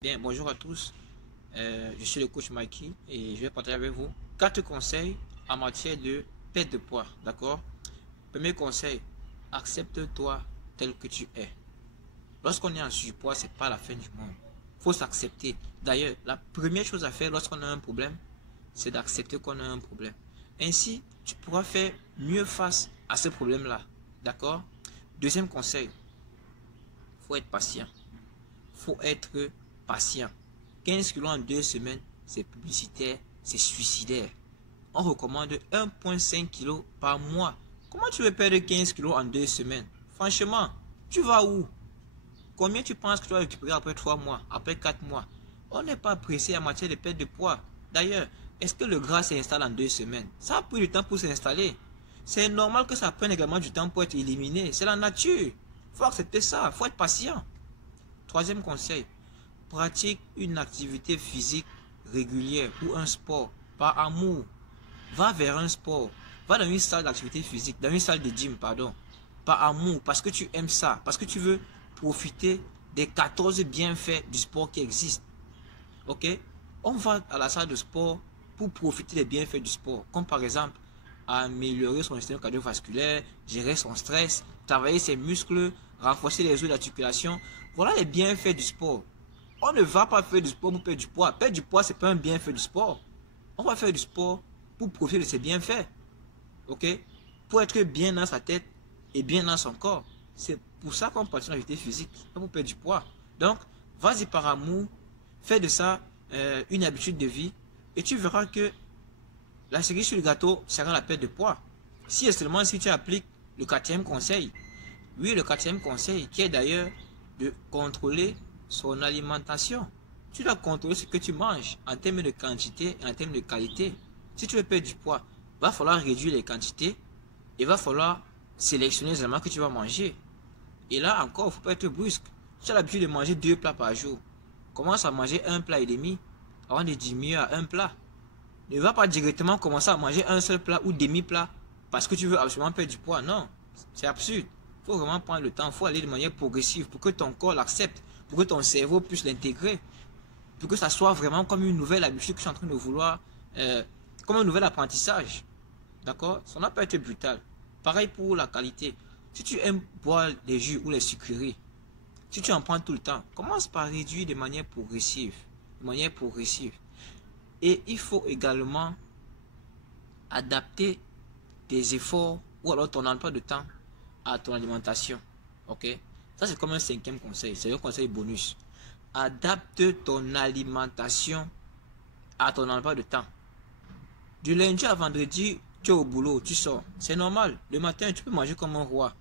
Bien, bonjour à tous. Je suis le coach Mikey et je vais partager avec vous 4 conseils en matière de perte de poids. D'accord? Premier conseil, accepte-toi tel que tu es. Lorsqu'on est en surpoids, c'est pas la fin du monde. Il faut s'accepter. D'ailleurs, la première chose à faire lorsqu'on a un problème, c'est d'accepter qu'on a un problème. Ainsi, tu pourras faire mieux face à ce problème-là. D'accord? Deuxième conseil, il faut être patient. Faut être patient. 15 kilos en 2 semaines, c'est publicitaire, c'est suicidaire. On recommande 1,5 kg par mois. Comment tu veux perdre 15 kilos en 2 semaines? Franchement, tu vas où? Combien tu penses que tu vas récupérer après 3 mois, après 4 mois? On n'est pas pressé en matière de perte de poids. D'ailleurs, est-ce que le gras s'installe en 2 semaines? Ça a pris du temps pour s'installer. C'est normal que ça prenne également du temps pour être éliminé. C'est la nature. Il faut accepter ça. Il faut être patient. Troisième conseil, pratique une activité physique régulière ou un sport par amour. Va vers un sport, va dans une salle d'activité physique, dans une salle de gym, pardon, par amour, parce que tu aimes ça, parce que tu veux profiter des 14 bienfaits du sport qui existent. Ok? On va à la salle de sport pour profiter des bienfaits du sport, comme par exemple améliorer son système cardiovasculaire, gérer son stress, travailler ses muscles, renforcer les os d'articulation. Voilà les bienfaits du sport. On ne va pas faire du sport pour perdre du poids. Perdre du poids, ce n'est pas un bienfait du sport. On va faire du sport pour profiter de ses bienfaits. Ok? Pour être bien dans sa tête et bien dans son corps. C'est pour ça qu'on pratique l'activité physique, pas pour perdre du poids. Donc, vas-y par amour, fais de ça une habitude de vie et tu verras que la cerise sur le gâteau sera la perte de poids. Si et seulement si tu appliques le quatrième conseil. Oui, le quatrième conseil qui est d'ailleurs de contrôler son alimentation. Tu dois contrôler ce que tu manges en termes de quantité et en termes de qualité. Si tu veux perdre du poids, il va falloir réduire les quantités et il va falloir sélectionner les aliments que tu vas manger. Et là encore, il ne faut pas être brusque. Tu as l'habitude de manger 2 plats par jour. Commence à manger 1 plat et demi avant de diminuer à 1 plat. Ne va pas directement commencer à manger un seul plat ou demi-plat parce que tu veux absolument perdre du poids. Non, c'est absurde. Il faut vraiment prendre le temps, il faut aller de manière progressive pour que ton corps l'accepte, pour que ton cerveau puisse l'intégrer, pour que ça soit vraiment comme une nouvelle habitude que je suis en train de vouloir, comme un nouvel apprentissage. D'accord? Ça n'a pas été brutal. Pareil pour la qualité. Si tu aimes boire les jus ou les sucreries, si tu en prends tout le temps, commence par réduire de manière progressive. De manière progressive. Et il faut également adapter tes efforts ou alors ton emploi de temps à ton alimentation. Ok? Ça, c'est comme un 5e conseil. C'est un conseil bonus. Adapte ton alimentation à ton emploi de temps. Du lundi à vendredi, tu es au boulot, tu sors. C'est normal. Le matin, tu peux manger comme un roi.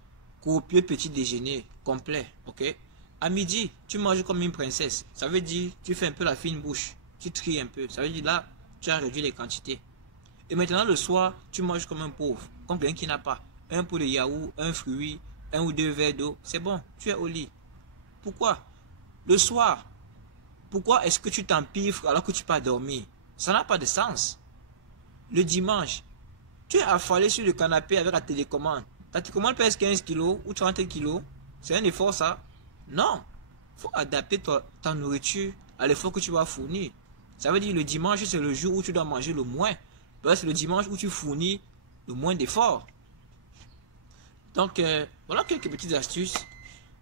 Copieux petit déjeuner complet. Ok? À midi, tu manges comme une princesse. Ça veut dire, tu fais un peu la fine bouche. Tu tries un peu. Ça veut dire là, tu as réduit les quantités. Et maintenant, le soir, tu manges comme un pauvre. Comme quelqu'un qui n'a pas. Un pot de yaourt, un fruit, 1 ou 2 verres d'eau. C'est bon, tu es au lit. Pourquoi? Le soir, pourquoi est-ce que tu t'empiffres alors que tu peux dormir? Ça n'a pas de sens. Le dimanche, tu es affalé sur le canapé avec la télécommande. Ta télécommande pèse 15 kilos ou 30 kilos. C'est un effort ça? Non. Il faut adapter ta nourriture à l'effort que tu vas fournir. Ça veut dire le dimanche, c'est le jour où tu dois manger le moins. C'est le dimanche où tu fournis le moins d'efforts. Donc, voilà quelques petites astuces.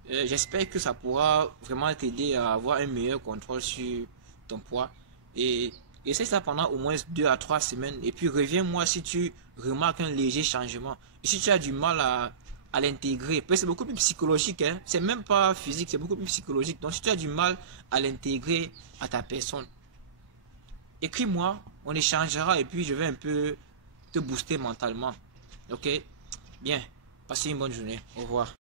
J'espère que ça pourra vraiment t'aider à avoir un meilleur contrôle sur ton poids. Et essaie ça pendant au moins 2 à 3 semaines. Et puis reviens-moi si tu remarques un léger changement. Et si tu as du mal à l'intégrer, c'est beaucoup plus psychologique. Hein? C'est même pas physique, c'est beaucoup plus psychologique. Donc si tu as du mal à l'intégrer à ta personne, écris-moi, on échangera et puis je vais un peu te booster mentalement. Ok? Bien. Passez une bonne journée. Au revoir.